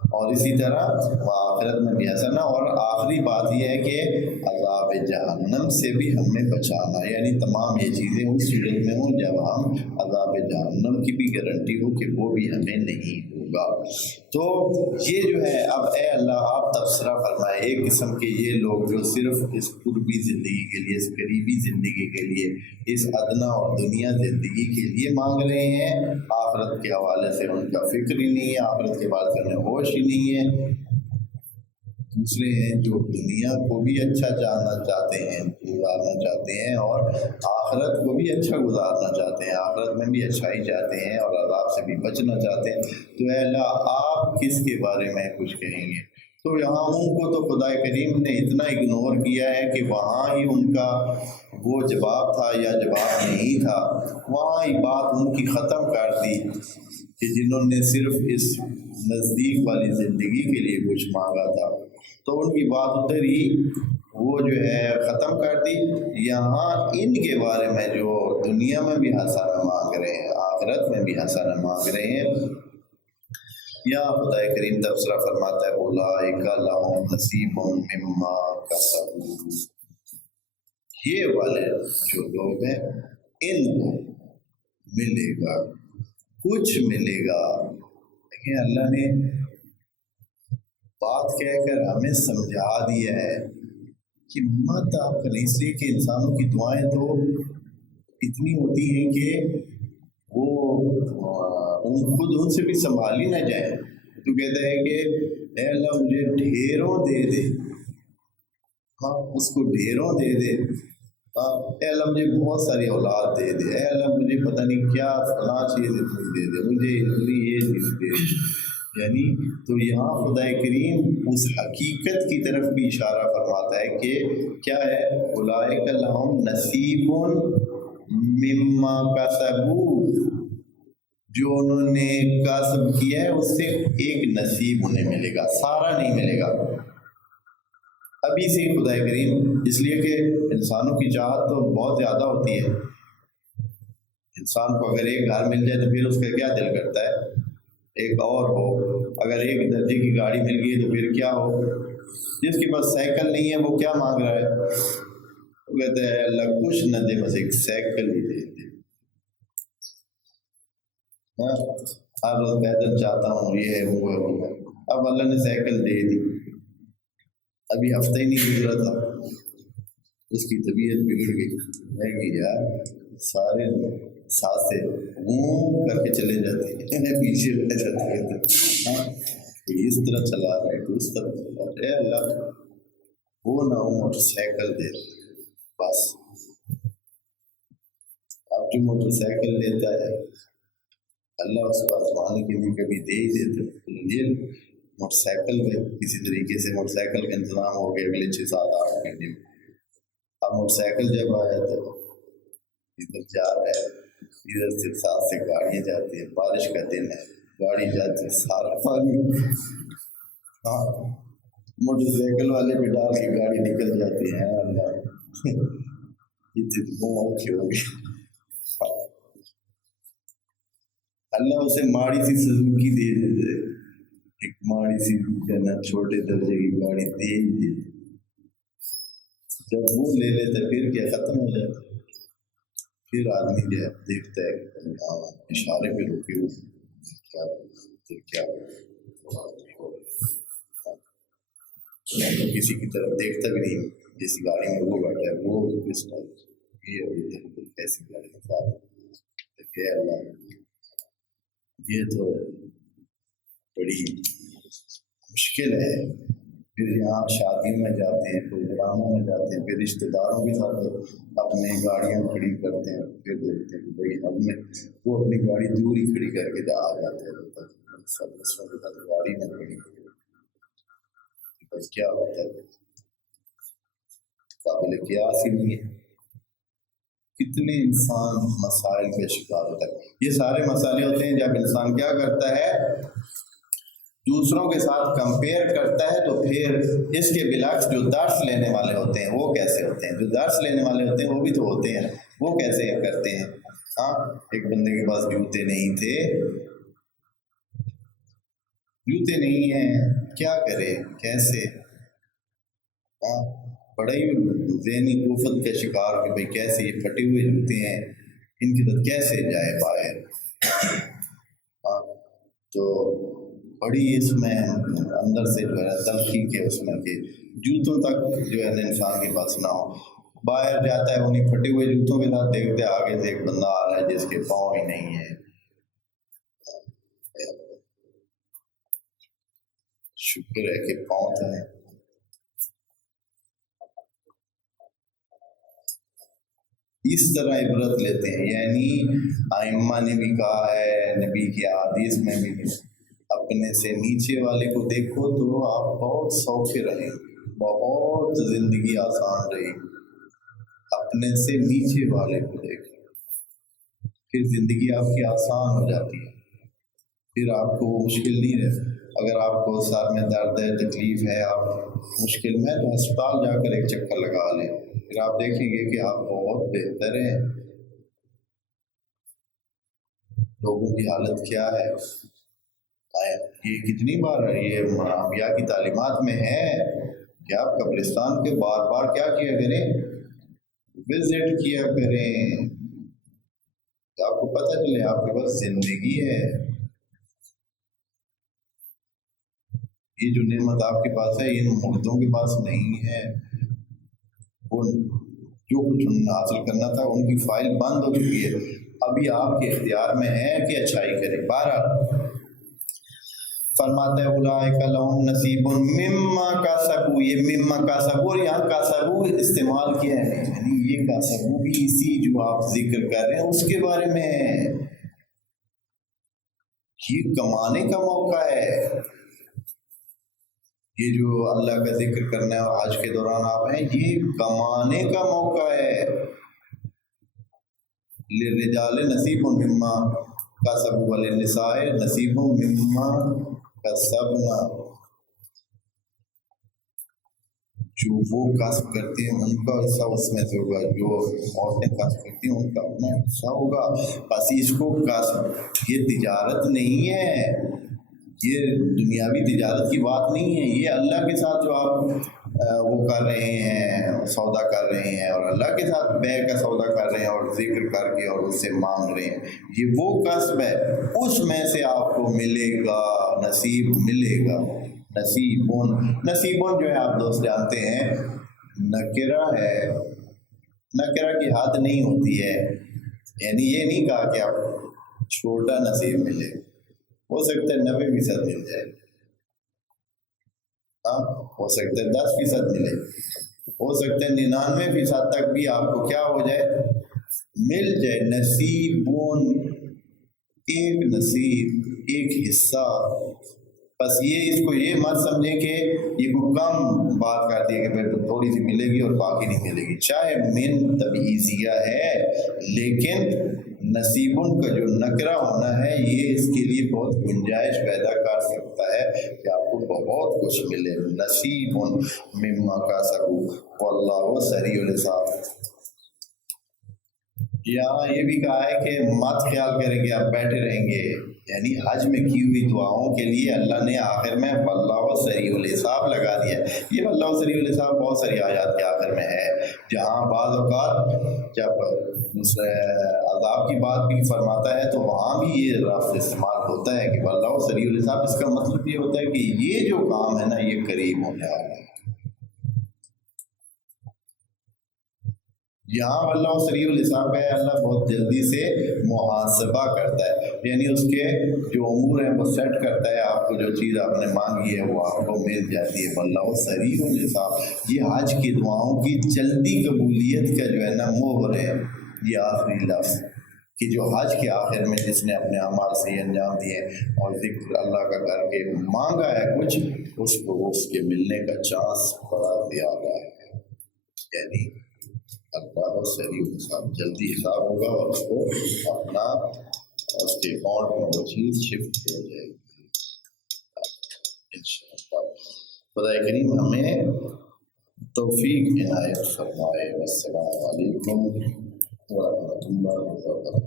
اور اسی طرح آخرت میں بھی حسنہ، اور آخری بات یہ ہے کہ عذاب جہنم سے بھی ہمیں بچانا، یعنی تمام یہ چیزیں اس صورت میں ہوں جب ہم عذاب جہنم کی بھی گارنٹی ہو کہ وہ بھی ہمیں نہیں ہوگا۔ تو یہ جو ہے، اب اے اللہ آپ تبصرہ فرمائے، ایک قسم کے یہ لوگ جو صرف اس قربی زندگی کے لیے، اس قریبی زندگی کے لیے، اس ادنا اور دنیا زندگی کے لیے مانگ رہے ہیں، آخرت کے حوالے سے ان کا فکر ہی نہیں ہے، آخرت کے حوالے سے انہیں ہوش ہی نہیں ہے۔ دوسرے ہیں جو دنیا کو بھی اچھا جاننا چاہتے ہیں، گزارنا چاہتے ہیں، اور آخرت کو بھی اچھا گزارنا چاہتے ہیں، آخرت میں بھی اچھائی چاہتے ہیں اور عذاب سے بھی بچنا چاہتے ہیں۔ تو اے اللہ آپ کس کے بارے میں کچھ کہیں گے؟ تو یہاں ان کو تو خدا کریم نے اتنا اگنور کیا ہے کہ وہاں ہی ان کا وہ جواب تھا یا جواب نہیں تھا، وہاں ہی بات ان کی ختم کر دی کہ جنہوں نے صرف اس نزدیک والی زندگی کے لیے کچھ مانگا تھا، تو ان کی بات ادھر ہی وہ جو ہے ختم کر دی۔ یہاں ان کے بارے میں جو دنیا میں بھی حسنہ مانگ رہے ہیں، آخرت میں بھی حسنہ مانگ رہے ہیں، یا خدا کریم تبصرہ فرماتا ہے اولئک لہم نصیب مما کسبوا، یہ والے جو لوگ ہیں ان کو ملے گا، کچھ ملے گا۔ لیکن اللہ نے بات کہہ کر ہمیں سمجھا دیا ہے کہ مت آپ کریں، اس لیے کہ انسانوں کی دعائیں تو اتنی ہوتی ہیں کہ وہ خود ان سے بھی سنبھالی نہ جائیں۔ تو کہتا ہے کہ اے اللہ مجھے ڈھیروں دے دے، ہاں اس کو ڈھیروں دے دے، اے اللہ مجھے بہت ساری اولاد دے دے، اے اللہ مجھے پتہ نہیں کیا فلاں چیز دے دے، مجھے یہ چیز دے دے۔ یعنی تو یہاں خدا کریم اس حقیقت کی طرف بھی اشارہ فرماتا ہے کہ کیا ہے، اولئک لہم نصیب مما کسبوا، جو انہوں نے کسب کیا ہے اس سے ایک نصیب انہیں ملے گا، سارا نہیں ملے گا۔ ابھی سے خدا کریم، اس لیے کہ انسانوں کی چاہت تو بہت زیادہ ہوتی ہے، انسان کو اگر ایک گھر مل جائے تو پھر اس کا کیا دل کرتا ہے ایک اور ہو، اگر ایک درجے کی گاڑی مل گئی تو پھر کیا ہو، جس کے پاس سائیکل نہیں ہے وہ کیا مانگ رہا ہے، وہ کہتا ہے اللہ کچھ نہ دے بس ایک سائیکل ہی دے دے، ہر روز پیدل چاہتا ہوں، یہ ہے وہ ہے۔ اب اللہ نے سائیکل دے دی، ابھی ہفتہ ہی نہیں گزرا تھا اس کی طبیعت بگڑ گئی، میں کہ یار سارے ساتھ سے گھوم کر کے چلے جاتے ہیں، پیچھے رہ جاتے ہیں، ہاں اس طرح چلا رہے تو اس طرح چلا رہے، اے اللہ وہ نہ ہو موٹر سائیکل دے بس۔ اب جو موٹر سائیکل لیتا ہے اللہ اس کو آسمان کے لیے کبھی دے ہی دیتے، یہ موٹر سائیکل میں کسی طریقے سے موٹر سائیکل کا انتظام ہو گیا اگلے 6-7-8 مہینے میں۔ اب موٹر سائیکل جب آیا تو ادھر جا رہا ہے، ادھر سے ساتھ سے گاڑیاں جاتی ہیں، بارش کا دن ہے، گاڑی جاتی ہے سارا پانی، ہاں موٹر سائیکل والے پہ ڈال کے گاڑی نکل جاتی ہے، اللہ ہوگی، اللہ اسے ماڑی سی سزوکی دے دیتے، ایک ماڑی سی جنا چھوٹے درجے کی گاڑی دے ہی دیتے، جب وہ لے لیتے پھر کیا ختم ہو جاتا، پھر آدمی جو ہے دیکھتا ہے کہ اشارے پہ رکے ہوئے کیا پھر کیا کسی کی طرف دیکھتا بھی نہیں، جس گاڑی میں وہ بیٹھا ہے وہ کس ٹائپ یہ ایسی گاڑی کے ساتھ کہ اللہ یہ تو بڑی مشکل ہے۔ پھر یہاں شادیوں میں جاتے ہیں، پروگراموں میں جاتے ہیں، پھر رشتہ داروں کے ساتھ اپنے گاڑیاں کھڑی کرتے ہیں، پھر دیکھتے ہیں کہ بھائی ہم نے وہ اپنی گاڑی دور ہی کھڑی کر کے آ جاتے ہیں، سب دوسروں کے ساتھ گاڑی میں کھڑی بس کیا ہوتا ہے قابل قیاس ہی نہیں ہے، کتنے انسان مسائل کا شکار ہوتا ہے۔ یہ سارے مسئلے ہوتے ہیں جب انسان کیا کرتا ہے، دوسروں کے ساتھ کمپیئر کرتا ہے، تو پھر اس کے برعکس جو درس لینے والے ہوتے ہیں وہ کیسے ہوتے ہیں، جو درس لینے والے ہوتے ہیں وہ بھی تو ہوتے ہیں، وہ کیسے کرتے ہیں۔ ہاں ایک بندے کے پاس جوتے نہیں تھے، جوتے نہیں ہیں، کیا کرے کیسے؟ بڑا ہی ذہنی کوفت کا شکار کہ بھئی کیسے یہ پھٹے ہوئے جوتے ہیں، ان کی طرف کیسے جائے باہر؟ تو بڑی اس میں اندر سے جو ہے تلخی کے اس میں کہ جوتوں تک جو ہے انسان کے پاس نہ ہو، باہر جاتا ہے انہیں پھٹے ہوئے جوتوں کے ساتھ، دیکھتے آگے سے ایک بندہ آ رہا ہے جس کے پاؤں ہی نہیں ہے۔ شکر ہے کہ پاؤں تو ہے۔ اس طرح عبرت لیتے ہیں، یعنی ائمہ نے بھی کہا ہے، نبی کی حدیث میں بھی، اپنے سے نیچے والے کو دیکھو تو آپ بہت سوکھے رہیں، بہت زندگی آسان رہی۔ اپنے سے نیچے والے کو دیکھو، پھر زندگی آپ کی آسان ہو جاتی ہے، پھر آپ کو مشکل نہیں رہتی۔ اگر آپ کو سر میں درد ہے، تکلیف ہے، آپ مشکل میں، تو ہسپتال جا کر ایک چکر لگا لیں، پھر آپ دیکھیں گے کہ آپ بہت بہتر ہیں۔ لوگوں کی حالت کیا ہے؟ یہ کتنی بار ہے، یہ انبیاء کی تعلیمات میں ہے کہ آپ قبرستان کے بار بار کیا کیا کریں؟ وزٹ کیا کریں، آپ کو پتہ چلے آپ کے پاس زندگی ہے۔ یہ جو نعمت آپ کے پاس ہے، ان مردوں کے پاس نہیں ہے۔ وہ جو کچھ انہوں نے حاصل کرنا تھا ان کی فائل بند ہو چکی ہے، ابھی آپ کے اختیار میں ہے کہ اچھائی کریں۔ بہرحال فرماتا ہے اولئک لہم نصیب مما کسبوا، یہ مما کسبوا، اور یہاں کسبوا استعمال کیا ہے، یعنی یہ کسبوا بھی اسی جو آپ ذکر کر رہے ہیں اس کے بارے میں ہے۔ یہ کمانے کا موقع ہے، یہ جو اللہ کا ذکر کرنا ہے اور حج کے دوران آپ ہیں، یہ کمانے کا موقع ہے۔ للرجال نصیب مما کسبوا وللنساء نصیب مما کسبنا، جو وہ کسب کرتے ہیں ان کا حصہ اس میں سے ہوگا، جو عورتیں کسب کرتی ہیں ان کا اپنا حصہ ہوگا۔ بس اس کو کسب، یہ تجارت نہیں ہے، یہ دنیاوی تجارت کی بات نہیں ہے، یہ اللہ کے ساتھ جو آپ وہ کر رہے ہیں، سودا کر رہے ہیں، اور اللہ کے ساتھ بے کا سودا کر رہے ہیں اور ذکر کر کے اور اس سے مانگ رہے ہیں، یہ وہ کسب ہے، اس میں سے آپ کو ملے گا، نصیب ملے گا۔ نصیبون جو ہے آپ دوست جانتے ہیں نکرہ ہے، نکرہ کی حد نہیں ہوتی ہے، یعنی یہ نہیں کہا کہ آپ چھوٹا نصیب ملے، ہو سکتا ہے 90% مل جائے، ہو سکتا ہے 10% ملے، ہو سکتا ہے 99% تک بھی آپ کو کیا ہو جائے، مل جائے۔ نصیبون، ایک نصیب، ایک حصہ۔ بس یہ اس کو یہ مت سمجھیں کہ یہ کو کم بات کرتی ہے کہ پھر تھوڑی سی ملے گی اور باقی نہیں ملے گی، چاہے من تبعیضیہ ہے، لیکن نصیبن کا جو نکرہ ہونا ہے یہ اس کے لیے بہت گنجائش پیدا کر سکتا ہے کہ آپ کو بہت کچھ ملے۔ نصیبن مما کسبوا واللہ سریع الحساب۔ یہاں یہ بھی کہا ہے کہ مت خیال کریں کہ آپ بیٹھے رہیں گے، یعنی حج میں کی ہوئی دعاؤں کے لیے اللہ نے آخر میں واللہ سریع الحساب لگا دیا۔ یہ واللہ سریع الحساب بہت ساری آیات کے آخر میں ہے، جہاں بعض اوقات جب عذاب کی بات بھی فرماتا ہے تو وہاں بھی یہ لفظ استعمال ہوتا ہے کہ واللہ سریع الحساب۔ اس کا مطلب یہ ہوتا ہے کہ یہ جو کام ہے نا یہ قریب ہونے والا ہے۔ یہاں اللہ سریع الحساب ہے، اللہ بہت جلدی سے محاسبہ کرتا ہے، یعنی اس کے جو امور ہیں وہ سیٹ کرتا ہے، آپ کو جو چیز آپ نے مانگی ہے وہ آپ کو مل جاتی ہے۔ اللہ سریع الحساب، یہ حج کی دعاؤں کی جلدی قبولیت کا جو ہے نا مہر ہے یہ آخری لفظ، کہ جو حج کے آخر میں جس نے اپنے اعمال سے انجام دیے اور ذکر اللہ کا کر کے مانگا ہے کچھ، اس کو اس کے ملنے کا چانس بڑا زیادہ ہے، یعنی اللہ سریع الحساب، جلدی حساب ہوگا اور اس کو اپنا اس کے اکاؤنٹ میں وہ چیز شفٹ ہو جائے گی انشاءاللہ۔ خدا کریم ہمیں توفیق عنایت فرمائے۔ السلام علیکم ورحمۃ اللہ وبرکاتہ۔